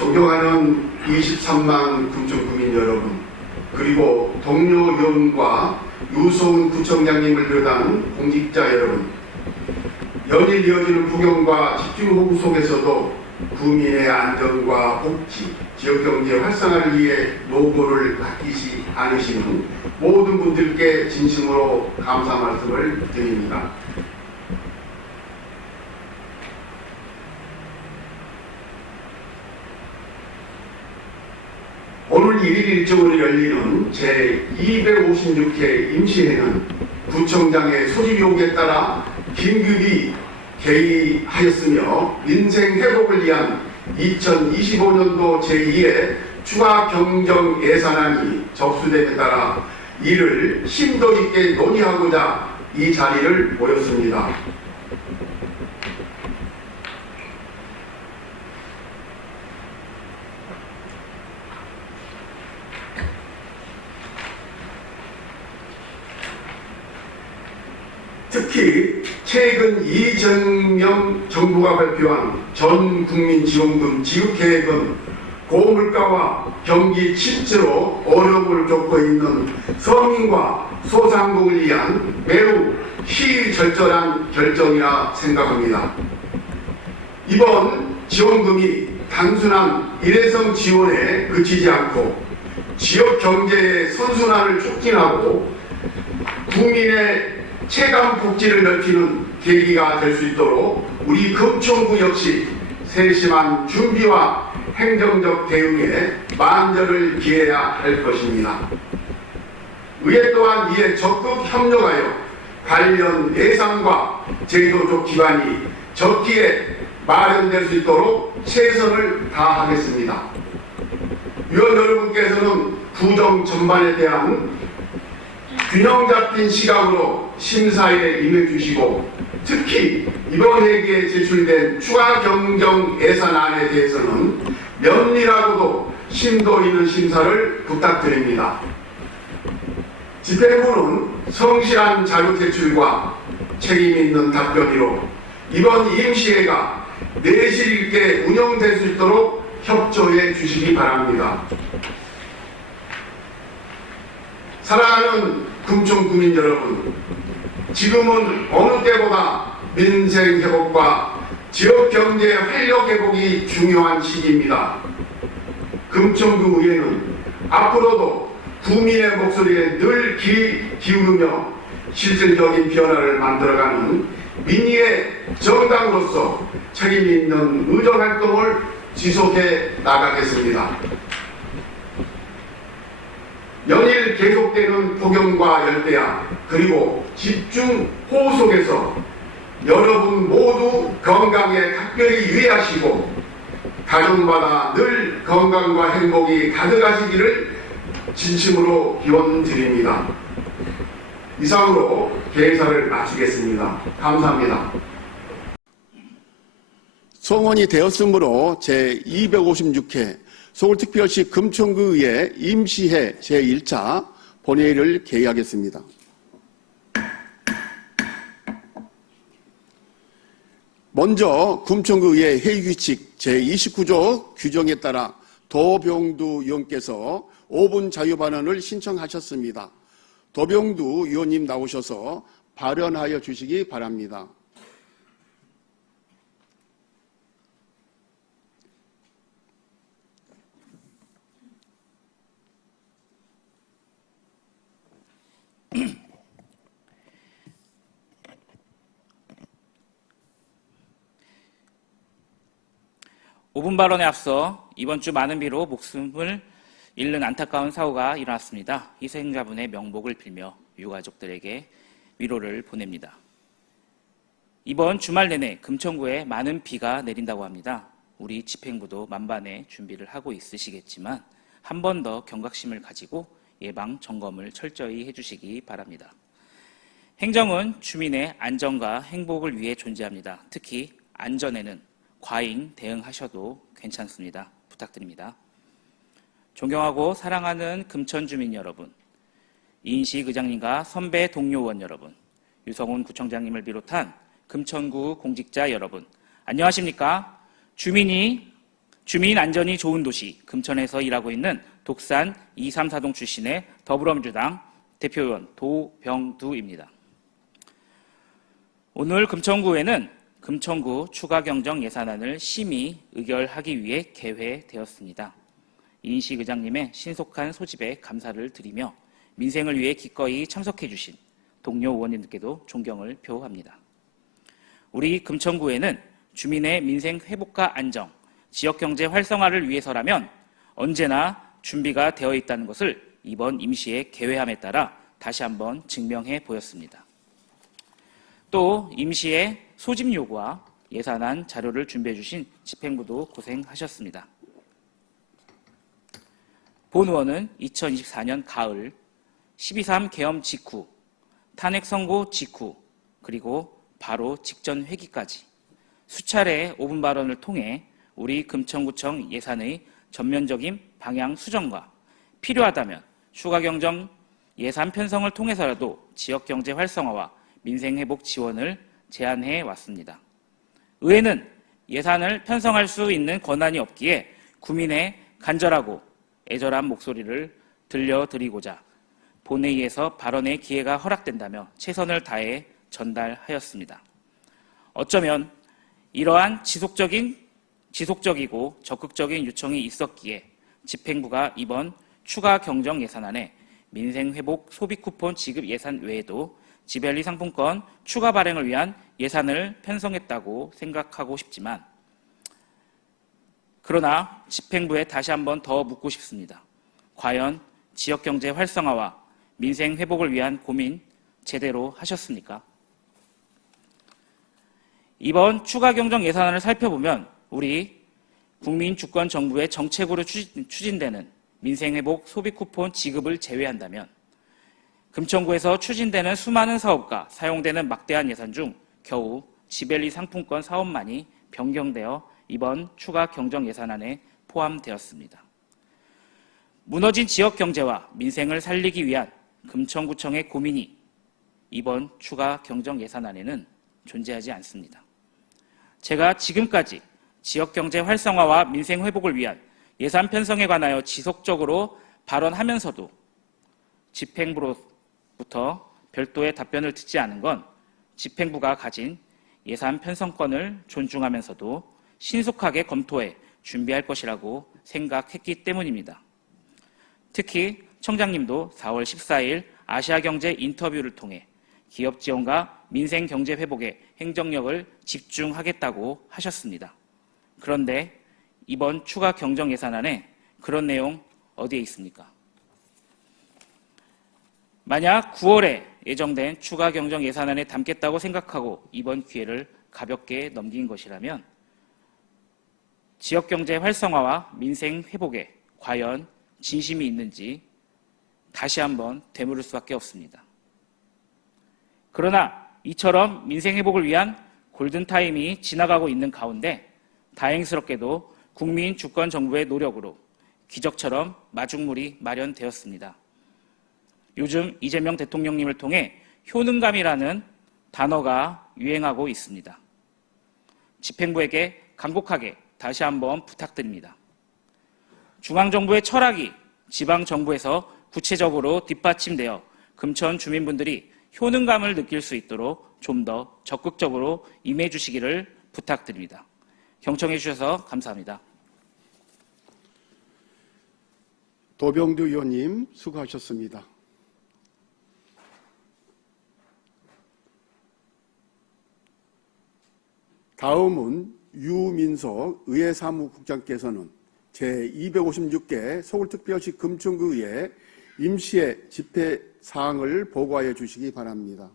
존경하는 23만 금천구민 여러분, 그리고 동료 의원과 유소은 구청장님을 비롯한 공직자 여러분, 연일 이어지는 폭염과 집중호우 속에서도 구민의 안전과 복지, 지역경제 활성화를 위해 노고를 아끼지 않으시는 모든 분들께 진심으로 감사 말씀을 드립니다. 오늘 1일 일정으로 열리는 제256회 임시회는 구청장의 소집 요구에 따라 긴급히 개의하였으며 민생 회복을 위한 2025년도 제2회 추가 경정 예산안이 접수됨에 따라 이를 심도 있게 논의하고자 이 자리를 모였습니다. 특히 최근 이재명 정부가 발표한 전국민지원금 지급계획은 고물가와 경기 침체로 어려움을 겪고 있는 서민과 소상공인을 위한 매우 시의절절한 결정이라 생각합니다. 이번 지원금이 단순한 일회성 지원에 그치지 않고 지역 경제의 선순환을 촉진하고 국민의 체감 복지를 넓히는 계기가 될 수 있도록 우리 금천구 역시 세심한 준비와 행정적 대응에 만전을 기해야 할 것입니다. 의회 또한 이에 적극 협력하여 관련 예산과 제도적 기반이 적기에 마련될 수 있도록 최선을 다하겠습니다. 위원 여러분께서는 구정 전반에 대한 균형 잡힌 시각으로 심사에 임해주시고 특히 이번 회기에 제출된 추가 경정 예산안에 대해서는 면밀하고도 심도 있는 심사를 부탁드립니다. 집행부는 성실한 자료 제출과 책임 있는 답변으로 이번 임시회가 내실 있게 운영될 수 있도록 협조해 주시기 바랍니다. 사랑하는 금천구민 여러분, 지금은 어느 때보다 민생 회복과 지역 경제 활력 회복이 중요한 시기입니다. 금천구 의회는 앞으로도 국민의 목소리에 늘 기울이며 실질적인 변화를 만들어가는 민의의 정당으로서 책임 있는 의정 활동을 지속해 나가겠습니다. 연일 계속되는 폭염과 열대야 그리고 집중호우 속에서 여러분 모두 건강에 각별히 유의하시고 가정마다 늘 건강과 행복이 가득하시기를 진심으로 기원드립니다. 이상으로 개사를 마치겠습니다. 감사합니다. 성원이 되었으므로 제256회 서울특별시 금천구의회 임시회 제1차 본회의를 개의하겠습니다. 먼저 금천구의회 회의규칙 제29조 규정에 따라 도병두 의원께서 5분 자유발언을 신청하셨습니다. 도병두 의원님 나오셔서 발언하여 주시기 바랍니다. 5분 발언에 앞서 이번 주 많은 비로 목숨을 잃는 안타까운 사고가 일어났습니다. 희생자분의 명복을 빌며 유가족들에게 위로를 보냅니다. 이번 주말 내내 금천구에 많은 비가 내린다고 합니다. 우리 집행부도 만반의 준비를 하고 있으시겠지만 한 번 더 경각심을 가지고 예방 점검을 철저히 해주시기 바랍니다. 행정은 주민의 안전과 행복을 위해 존재합니다. 특히 안전에는 과잉 대응하셔도 괜찮습니다. 부탁드립니다. 존경하고 사랑하는 금천 주민 여러분, 이인식 의장님과 선배 동료 의원 여러분, 유성훈 구청장님을 비롯한 금천구 공직자 여러분, 안녕하십니까? 주민이 주민 안전이 좋은 도시 금천에서 일하고 있는 독산 234동 출신의 더불어민주당 대표의원 도병두입니다. 오늘 금천구에는 금천구 추가경정 예산안을 심의 의결하기 위해 개회되었습니다. 이인식 의장님의 신속한 소집에 감사를 드리며 민생을 위해 기꺼이 참석해 주신 동료 의원님들께도 존경을 표합니다. 우리 금천구에는 주민의 민생 회복과 안정, 지역경제 활성화를 위해서라면 언제나 준비가 되어 있다는 것을 이번 임시의 개회함에 따라 다시 한번 증명해 보였습니다. 또 임시의 소집 요구와 예산안 자료를 준비해 주신 집행부도 고생하셨습니다. 본 의원은 2024년 가을 12.3 계엄 직후, 탄핵 선고 직후, 그리고 바로 직전 회기까지 수차례 5분 발언을 통해 우리 금천구청 예산의 전면적인 방향 수정과 필요하다면 추가경정 예산 편성을 통해서라도 지역경제 활성화와 민생회복 지원을 제안해 왔습니다. 의회는 예산을 편성할 수 있는 권한이 없기에 국민의 간절하고 애절한 목소리를 들려드리고자 본회의에서 발언의 기회가 허락된다며 최선을 다해 전달하였습니다. 어쩌면 이러한 지속적이고 적극적인 요청이 있었기에 집행부가 이번 추가 경정 예산안에 민생회복 소비 쿠폰 지급 예산 외에도 지벨리 상품권 추가 발행을 위한 예산을 편성했다고 생각하고 싶지만 그러나 집행부에 다시 한번 더 묻고 싶습니다. 과연 지역경제 활성화와 민생회복을 위한 고민 제대로 하셨습니까? 이번 추가 경정 예산안을 살펴보면 우리 국민주권정부의 정책으로 추진되는 민생회복 소비 쿠폰 지급을 제외한다면 금천구에서 추진되는 수많은 사업과 사용되는 막대한 예산 중 겨우 지벨리 상품권 사업만이 변경되어 이번 추가 경정 예산안에 포함되었습니다. 무너진 지역 경제와 민생을 살리기 위한 금천구청의 고민이 이번 추가 경정 예산안에는 존재하지 않습니다. 제가 지금까지 지역경제 활성화와 민생 회복을 위한 예산 편성에 관하여 지속적으로 발언하면서도 집행부로부터 별도의 답변을 듣지 않은 건 집행부가 가진 예산 편성권을 존중하면서도 신속하게 검토해 준비할 것이라고 생각했기 때문입니다. 특히 청장님도 4월 14일 아시아경제 인터뷰를 통해 기업 지원과 민생 경제 회복에 행정력을 집중하겠다고 하셨습니다. 그런데 이번 추가 경정 예산안에 그런 내용 어디에 있습니까? 만약 9월에 예정된 추가 경정 예산안에 담겠다고 생각하고 이번 기회를 가볍게 넘긴 것이라면 지역경제 활성화와 민생 회복에 과연 진심이 있는지 다시 한번 되물을 수밖에 없습니다. 그러나 이처럼 민생 회복을 위한 골든타임이 지나가고 있는 가운데 다행스럽게도 국민 주권 정부의 노력으로 기적처럼 마중물이 마련되었습니다. 요즘 이재명 대통령님을 통해 효능감이라는 단어가 유행하고 있습니다. 집행부에게 간곡하게 다시 한번 부탁드립니다. 중앙정부의 철학이 지방정부에서 구체적으로 뒷받침되어 금천 주민분들이 효능감을 느낄 수 있도록 좀 더 적극적으로 임해 주시기를 부탁드립니다. 경청해 주셔서 감사합니다. 도병두 의원님 수고하셨습니다. 다음은 유민석 의회사무국장께서는 제256개 서울특별시 금천구의회 임시회 집회 사항을 보고하여 주시기 바랍니다.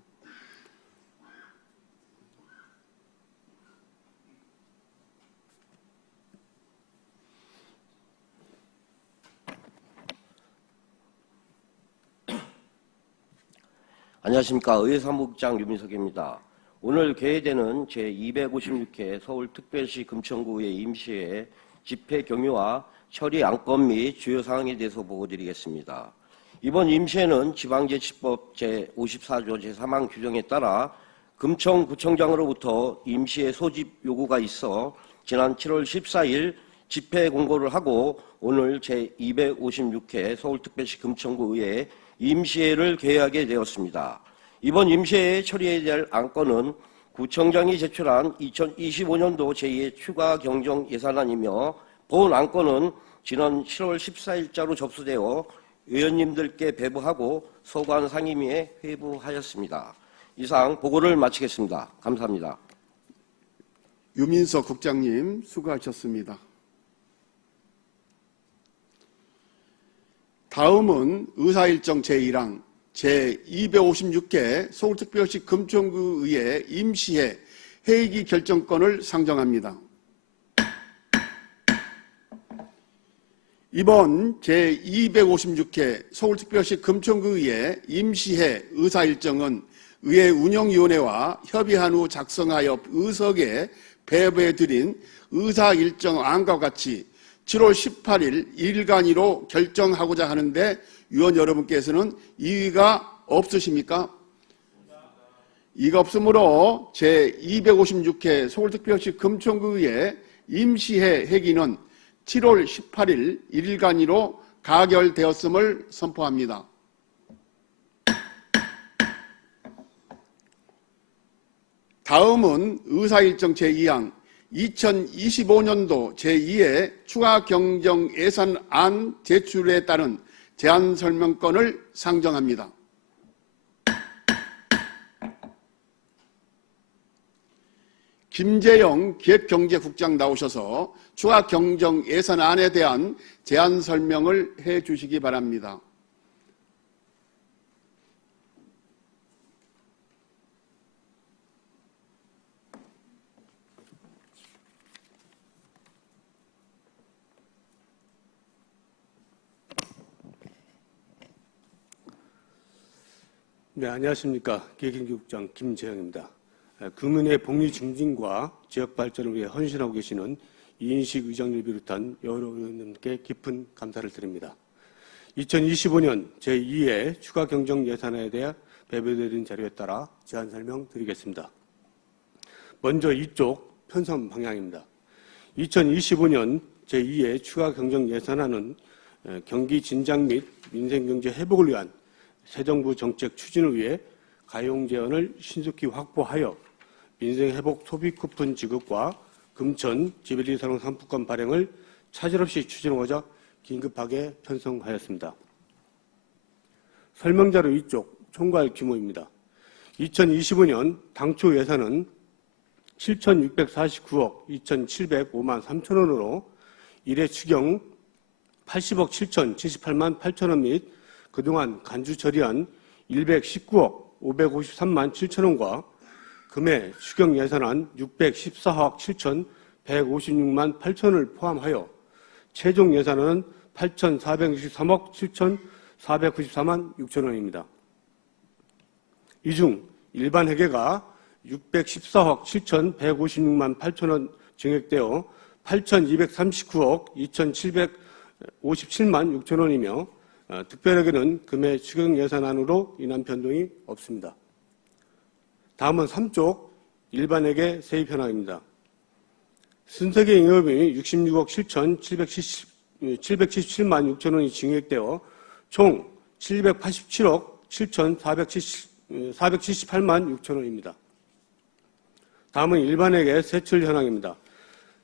안녕하십니까. 의회사무국장 유민석입니다. 오늘 개회되는 제256회 서울특별시 금천구의 임시회 집회 경위와 처리 안건 및 주요 사항에 대해서 보고드리겠습니다. 이번 임시회는 지방자치법 제54조 제3항 규정에 따라 금천구청장으로부터 임시회 소집 요구가 있어 지난 7월 14일 집회 공고를 하고 오늘 제256회 서울특별시 금천구의회 임시회를 개회하게 되었습니다. 이번 임시회에 처리해야 될 안건은 구청장이 제출한 2025년도 제2회 추가 경정 예산안이며 본 안건은 지난 7월 14일자로 접수되어 의원님들께 배부하고 소관 상임위에 회부하였습니다. 이상 보고를 마치겠습니다. 감사합니다. 유민석 국장님 수고하셨습니다. 다음은 의사일정 제1항 제256개 서울특별시 금천구의회 임시회 회의기 결정권을 상정합니다. 이번 제256회 서울특별시 금천구의회 임시회 의사일정은 의회 운영위원회와 협의한 후 작성하여 의석에 배부해드린 의사일정안과 같이 7월 18일 일간위로 결정하고자 하는데 위원 여러분께서는 이의가 없으십니까? 이가 없으므로 제256회 서울특별시 금천구의회 임시회 회기는 7월 18일 일간위로 가결되었음을 선포합니다. 다음은 의사일정 제2항 2025년도 제2회 추가 경정 예산안 제출에 따른 제안 설명권을 상정합니다. 김재영 기획경제국장 나오셔서 추가 경정 예산안에 대한 제안 설명을 해 주시기 바랍니다. 네, 안녕하십니까. 기획경제국장 김재영입니다. 금은의 복리 증진과 지역 발전을 위해 헌신하고 계시는 이인식 의장님을 비롯한 여러 의원님께 깊은 감사를 드립니다. 2025년 제2회 추가 경정 예산에 대해 배부해드린 자료에 따라 제안 설명드리겠습니다. 먼저 이쪽 편성 방향입니다. 2025년 제2회 추가 경정 예산안은 경기 진작 및 민생경제 회복을 위한 새 정부 정책 추진을 위해 가용재원을 신속히 확보하여 민생회복 소비 쿠폰 지급과 금천 지벨리사랑 상품권 발행을 차질 없이 추진하고자 긴급하게 편성하였습니다. 설명자료 이쪽 총괄 규모입니다. 2025년 당초 예산은 7,649억 2,705만 3천 원으로 1회 추경 80억 7,078만 8천 원 및 그동안 간주 처리한 119억 553만 7천 원과 금해 추경 예산안 614억 7,156만 8천 원을 포함하여 최종 예산안은 8,463억 7,494만 6천 원입니다. 이 중 일반 회계가 614억 7,156만 8천 원 증액되어 8,239억 2,757만 6천 원이며 특별회계는 금해 추경 예산안으로 인한 변동이 없습니다. 다음은 3쪽 일반회계 세입 현황입니다. 순세계 잉여금이 66억 7,777만 6천 원이 증액되어 총 787억 7,478만 6천 원입니다. 다음은 일반회계 세출 현황입니다.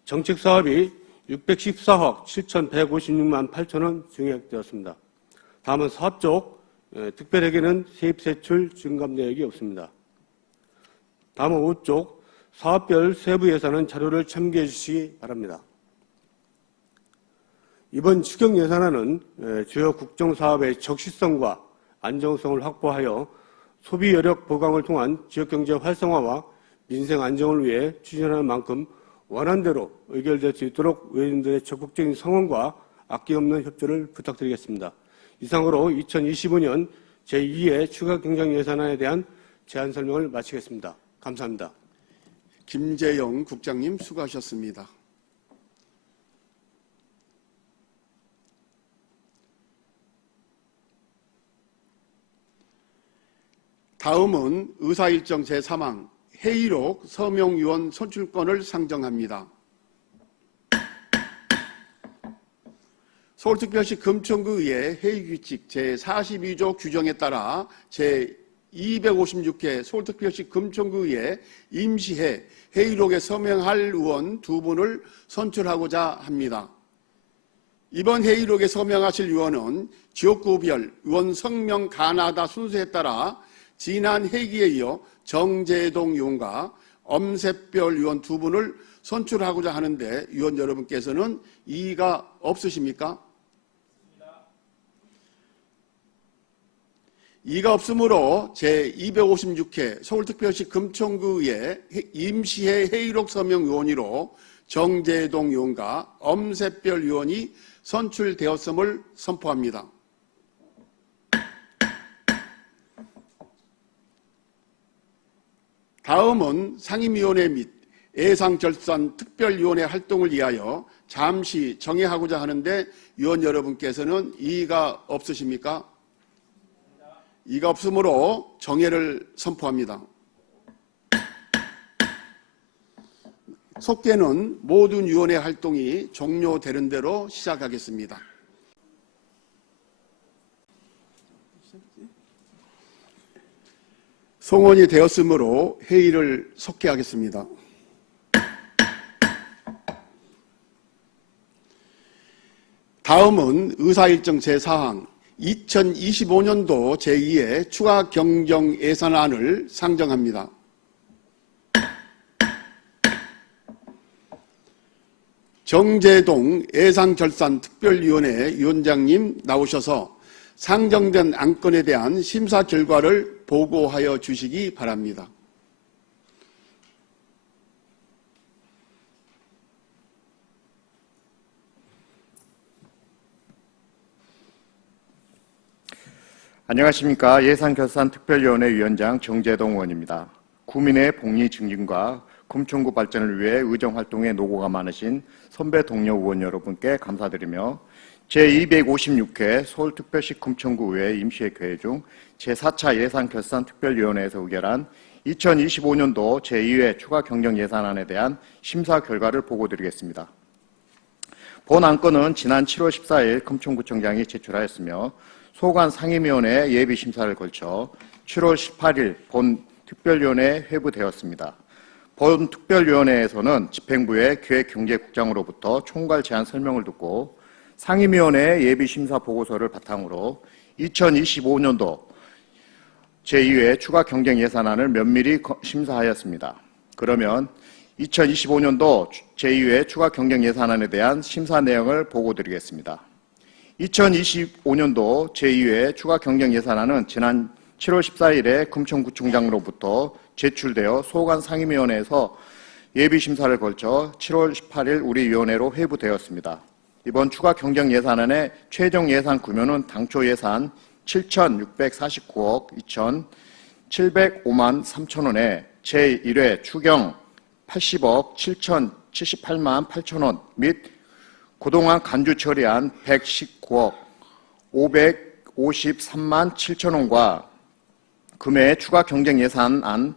정책사업이 614억 7,156만 8천 원 증액되었습니다. 다음은 사업 쪽 특별회계는 세입세출 증감 내역이 없습니다. 다음은 5쪽 사업별 세부 예산은 자료를 참고해 주시기 바랍니다. 이번 추경 예산안은 주요 국정사업의 적시성과 안정성을 확보하여 소비 여력 보강을 통한 지역경제 활성화와 민생 안정을 위해 추진하는 만큼 원안대로 의결될 수 있도록 의원님들의 적극적인 성원과 아낌없는 협조를 부탁드리겠습니다. 이상으로 2025년 제2회 추가 경정 예산안에 대한 제안 설명을 마치겠습니다. 감사합니다. 김재영 국장님 수고하셨습니다. 다음은 의사일정 제3항 회의록 서명위원 선출권을 상정합니다. 서울특별시 금천구의회 회의규칙 제42조 규정에 따라 제256회 서울특별시 금천구의회 임시회 회의록에 서명할 의원 2분을 선출하고자 합니다. 이번 회의록에 서명하실 의원은 지역구별 의원 성명 가나다 순서에 따라 지난 회기에 이어 정재동 의원과 엄샛별 의원 2분을 선출하고자 하는데 의원 여러분께서는 이의가 없으십니까? 이의가 없으므로 제256회 서울특별시 금천구의회 임시회 회의록 서명 의원으로 정재동 의원과 엄샛별 의원이 선출되었음을 선포합니다. 다음은 상임위원회 및 예상결산특별위원회 활동을 위하여 잠시 정회하고자 하는데 위원 여러분께서는 이의가 없으십니까? 이의가 없으므로 정회를 선포합니다. 속개는 모든 위원회 활동이 종료되는 대로 시작하겠습니다. 송원이 되었으므로 회의를 속개하겠습니다. 다음은 의사일정 제4항 2025년도 제2회 추가 경정 예산안을 상정합니다. 정재동 예산결산특별위원회 위원장님 나오셔서 상정된 안건에 대한 심사 결과를 보고하여 주시기 바랍니다. 안녕하십니까. 예산결산특별위원회 위원장 정재동 의원입니다. 구민의 복리 증진과 금천구 발전을 위해 의정활동에 노고가 많으신 선배 동료 의원 여러분께 감사드리며 제256회 서울특별시 금천구의회 임시회 중 제4차 예산결산특별위원회에서 의결한 2025년도 제2회 추가 경정 예산안에 대한 심사 결과를 보고드리겠습니다. 본 안건은 지난 7월 14일 금천구청장이 제출하였으며 소관 상임위원회 예비심사를 거쳐 7월 18일 본 특별위원회에 회부되었습니다. 본 특별위원회에서는 집행부의 기획경제국장으로부터 총괄 제안 설명을 듣고 상임위원회 예비심사 보고서를 바탕으로 2025년도 제2회 추가 경정 예산안을 면밀히 심사하였습니다. 그러면 2025년도 제2회 추가 경정 예산안에 대한 심사 내용을 보고드리겠습니다. 2025년도 제2회 추가 경정 예산안은 지난 7월 14일에 금천구청장으로부터 제출되어 소관 상임위원회에서 예비심사를 거쳐 7월 18일 우리 위원회로 회부되었습니다. 이번 추가 경정 예산안의 최종 예산 규모는 당초 예산 7,649억 2,705만 3천원에 제1회 추경 80억 7,078만 8천원 및 그동안 간주 처리한 119억 553만 7천원과 금해 추가 경정 예산안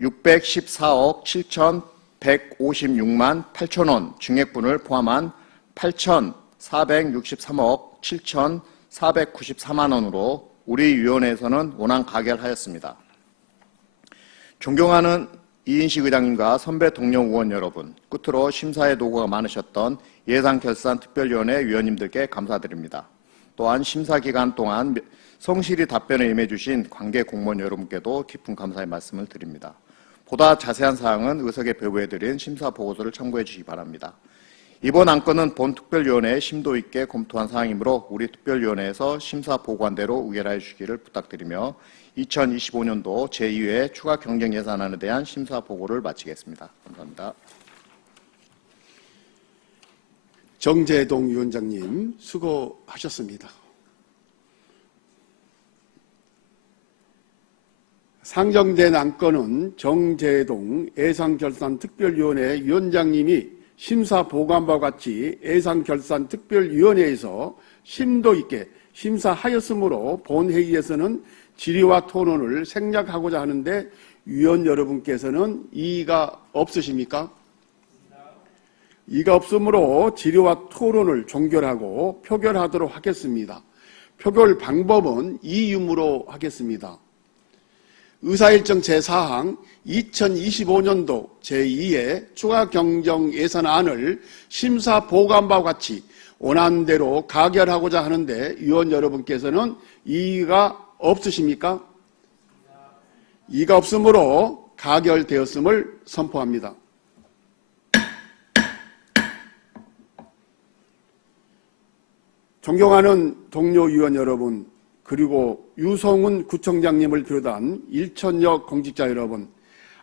614억 7,156만 8천원 증액분을 포함한 8,463억 7,494만 원으로 우리 위원회에서는 원안 가결하였습니다. 존경하는 이인식 의장님과 선배 동료 의원 여러분, 끝으로 심사에 노고가 많으셨던 예산결산특별위원회 위원님들께 감사드립니다. 또한 심사 기간 동안 성실히 답변에 임해주신 관계 공무원 여러분께도 깊은 감사의 말씀을 드립니다. 보다 자세한 사항은 의석에 배부해드린 심사 보고서를 참고해 주시기 바랍니다. 이번 안건은 본 특별위원회에 심도 있게 검토한 사항이므로 우리 특별위원회에서 심사 보고한 대로 의결하여 주시기를 부탁드리며 2025년도 제2회 추가 경정 예산안에 대한 심사 보고를 마치겠습니다. 감사합니다. 정재동 위원장님 수고하셨습니다. 상정된 안건은 정재동 예산결산특별위원회 위원장님이 심사 보고한 바와 같이 예산결산특별위원회에서 심도 있게 심사하였으므로 본회의에서는 질의와 토론을 생략하고자 하는데 위원 여러분께서는 이의가 없으십니까? 이가 없으므로 질의와 토론을 종결하고 표결하도록 하겠습니다. 표결 방법은 이유로 하겠습니다. 의사일정 제4항 2025년도 제2의 추가 경정 예산안을 심사 보고한 바와 같이 원안대로 가결하고자 하는데 위원 여러분께서는 이의가 없으십니까? 이의가 없으므로 가결되었음을 선포합니다. 존경하는 동료 위원 여러분, 그리고 유성훈 구청장님을 비롯한 일천여 공직자 여러분,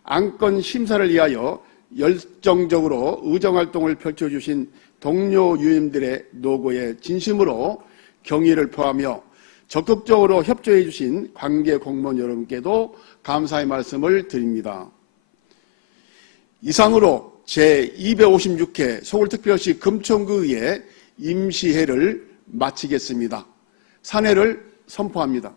안건 심사를 위하여 열정적으로 의정활동을 펼쳐주신 동료 위원님들의 노고에 진심으로 경의를 표하며 적극적으로 협조해 주신 관계 공무원 여러분께도 감사의 말씀을 드립니다. 이상으로 제256회 서울특별시 금천구의회 임시회를 마치겠습니다. 산회를 선포합니다.